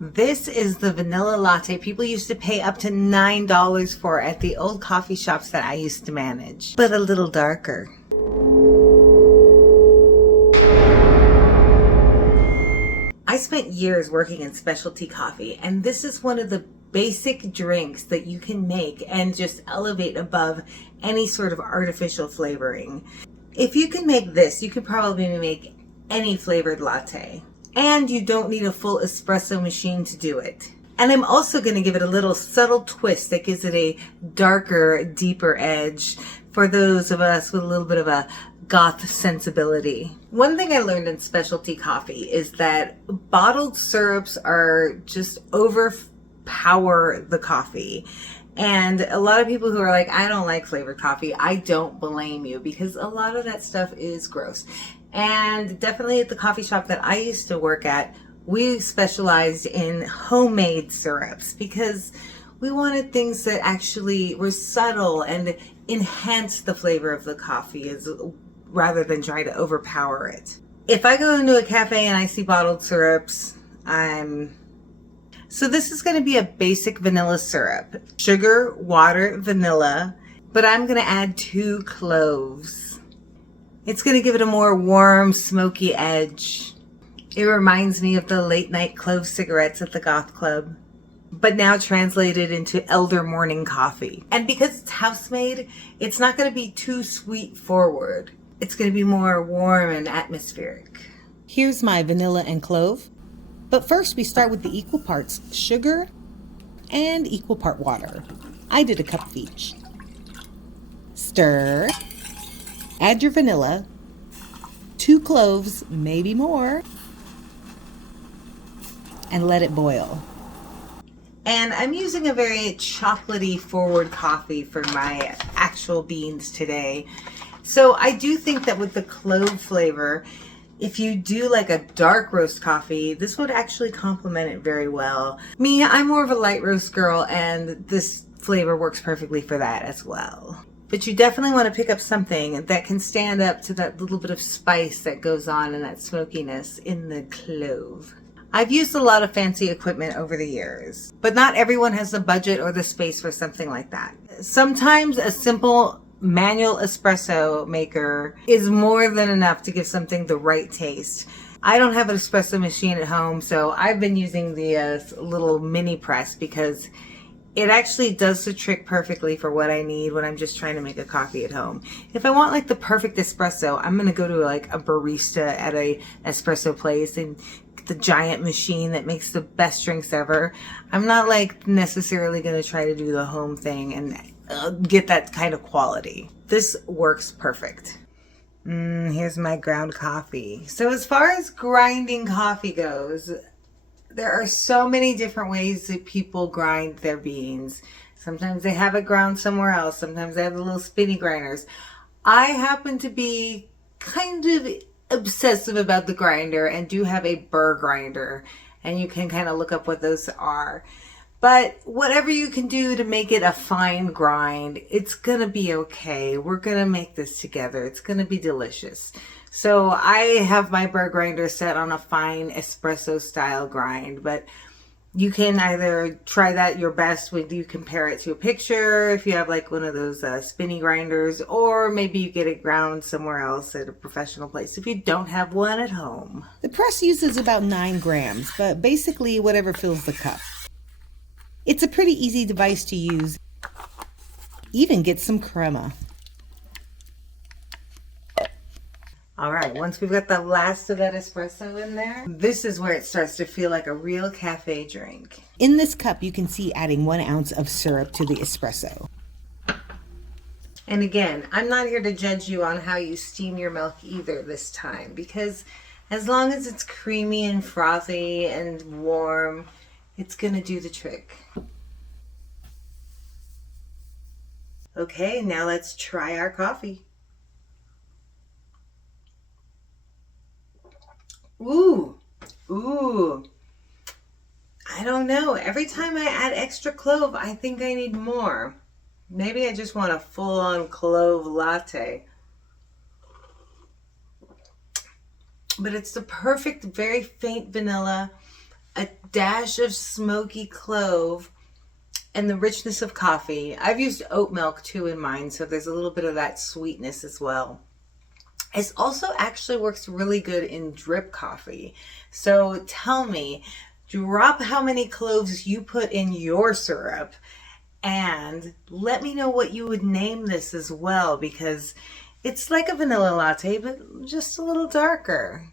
This is the vanilla latte people used to pay up to $9 for at the old coffee shops that I used to manage, but a little darker. I spent years working in specialty coffee, and this is one of the basic drinks that you can make and just elevate above any sort of artificial flavoring. If you can make this, you could probably make any flavored latte. And you don't need a full espresso machine to do it. And I'm also going to give it a little subtle twist that gives it a darker, deeper edge for those of us with a little bit of a goth sensibility. One thing I learned in specialty coffee is that bottled syrups are just overpower the coffee. And a lot of people who are like, I don't like flavored coffee, I don't blame you, because a lot of that stuff is gross. And definitely at the coffee shop that I used to work at, we specialized in homemade syrups because we wanted things that actually were subtle and enhanced the flavor of the coffee rather than try to overpower it. If I go into a cafe and I see bottled syrups, So this is going to be a basic vanilla syrup. Sugar, water, vanilla, but I'm going to add 2 cloves. It's going to give it a more warm, smoky edge. It reminds me of the late night clove cigarettes at the goth club, but now translated into elder morning coffee. And because it's house made, it's not going to be too sweet forward. It's going to be more warm and atmospheric. Here's my vanilla and clove. But first we start with the equal parts sugar and equal part water. I did a cup of each. Stir. Add your vanilla. 2 cloves, maybe more. And let it boil. And I'm using a very chocolatey forward coffee for my actual beans today. So I do think that with the clove flavor, if you do like a dark roast coffee, this would actually complement it very well. Me, I'm more of a light roast girl, and this flavor works perfectly for that as well. But you definitely want to pick up something that can stand up to that little bit of spice that goes on and that smokiness in the clove. I've used a lot of fancy equipment over the years, but not everyone has the budget or the space for something like that. Sometimes a simple manual espresso maker is more than enough to give something the right taste. I don't have an espresso machine at home, so I've been using the little Minipresso because it actually does the trick perfectly for what I need when I'm just trying to make a coffee at home. If I want like the perfect espresso, I'm gonna go to like a barista at a espresso place and get the giant machine that makes the best drinks ever. I'm not like necessarily gonna try to do the home thing and get that kind of quality. This works perfect. Here's my ground coffee. So as far as grinding coffee goes, there are so many different ways that people grind their beans. Sometimes they have it ground somewhere else. Sometimes they have the little spinny grinders. I happen to be kind of obsessive about the grinder and do have a burr grinder, and you can kind of look up what those are. But whatever you can do to make it a fine grind, it's going to be okay. We're going to make this together. It's going to be delicious. So I have my burr grinder set on a fine espresso style grind, but you can either try that your best when you compare it to a picture, if you have like one of those spinny grinders, or maybe you get it ground somewhere else at a professional place if you don't have one at home. The press uses about 9 grams, but basically whatever fills the cup. It's a pretty easy device to use. Even get some crema. All right, once we've got the last of that espresso in there, this is where it starts to feel like a real cafe drink. In this cup, you can see adding 1 ounce of syrup to the espresso. And again, I'm not here to judge you on how you steam your milk either this time, because as long as it's creamy and frothy and warm, it's gonna do the trick. Okay, now let's try our coffee. Ooh. I don't know. Every time I add extra clove, I think I need more. Maybe I just want a full-on clove latte. But it's the perfect, very faint vanilla. a dash of smoky clove, and the richness of coffee. I've used oat milk too in mine, so there's a little bit of that sweetness as well. It also actually works really good in drip coffee. So tell me, drop how many cloves you put in your syrup, and let me know what you would name this as well, because it's like a vanilla latte, but just a little darker.